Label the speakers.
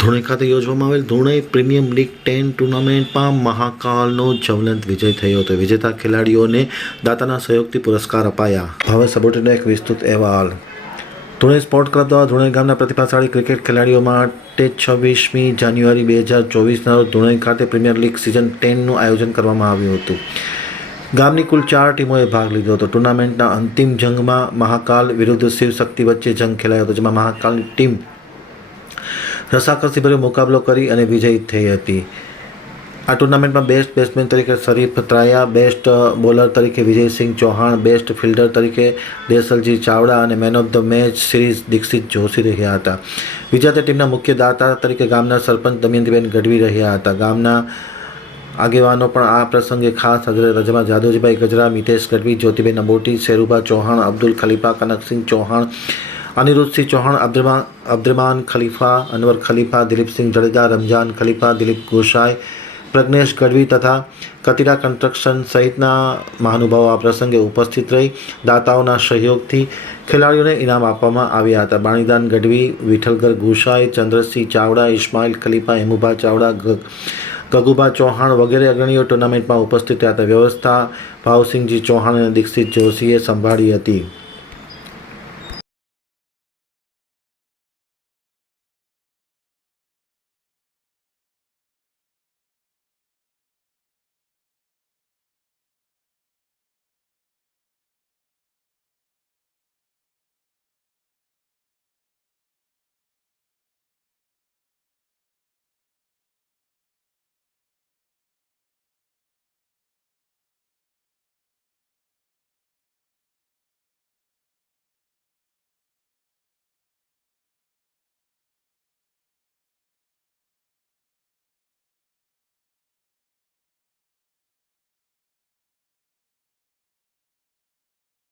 Speaker 1: ધોરણે ખાતે યોજવામાં આવેલ ધોરણે પ્રીમિયમ લીગ ટેન ટુર્નામેન્ટમાં મહાકાલનો જ્વલંત વિજય થયો હતો. વિજેતા ખેલાડીઓને દાતાના સહયોગથી પુરસ્કાર અપાયા. હવે સબોટીનો એક વિસ્તૃત અહેવાલ. ધોરણે સ્પોર્ટ ક્લબ દ્વારા ધોરણે ગામના પ્રતિભાશાળી ક્રિકેટ ખેલાડીઓ માટે છવ્વીસમી જાન્યુઆરી બે હજાર ચોવીસના રોજ ધોરણે ખાતે પ્રીમિયર લીગ સિઝન ટેનનું આયોજન કરવામાં આવ્યું હતું. ગામની કુલ ચાર ટીમોએ ભાગ લીધો હતો. ટુર્નામેન્ટના અંતિમ જંગમાં મહાકાલ વિરુદ્ધ શિવશક્તિ વચ્ચે જંગ ખેલાયો હતો, જેમાં મહાકાલની ટીમ રસાકસીભર્યો મુકાબલો કરી અને વિજયી થઈ હતી. આ ટુર્નામેન્ટમાં બેસ્ટ બેટ્સમેન તરીકે શરીફ ત્રાયા બેસ્ટ બોલર તરીકે વિજયસિંહ ચૌહાણ બેસ્ટ ફિલ્ડર તરીકે દેસલજી ચાવડા અને man of the match series Dikshit Joshi રહ્યા હતા. વિજેતા ટીમના મુખ્ય દાતા તરીકે ગામના સરપંચ દમયંતીબેન ગઢવી રહ્યા હતા. ગામના આગેવાનો પણ આ પ્રસંગે ખાસ હાજર રજમાં જાદવજીભાઈ ગજરા મિતેશ ગઢવી, જ્યોતિબેન અંબોટી, શેરુભા ચૌહાણ, અબ્દુલ ખલીફા, કનકસિંહ ચૌહાણ અનિરુદ્ધસિંહ ચૌહાણ અબ્દુરમાન અબ્દુલમાન ખલીફા અનવર ખલીફા દિલીપસિંહ જડેજા રમજાન ખલીફા દિલીપ ગોસાઈ પ્રજ્ઞેશ ગઢવી તથા કતિરા કન્સ્ટ્રક્શન સહિતના મહાનુભાવો આ પ્રસંગે ઉપસ્થિત રહી દાતાઓના સહયોગથી ખેલાડીઓને ઇનામ આપવામાં આવ્યા હતા. બાણીદાન ગઢવી વિઠ્ઠલગર ગુસાઈ, ચંદ્રસિંહ ચાવડા, ઇસ્માઇલ ખલીફા, હેમુભા ચાવડા ગગુબા ચૌહાણ વગેરે અગ્રણીઓ ટુર્નામેન્ટમાં ઉપસ્થિત રહ્યા હતા. વ્યવસ્થા ભાવસિંહજી ચૌહાણ અને દીક્ષિત જોશીએ સંભાળી હતી.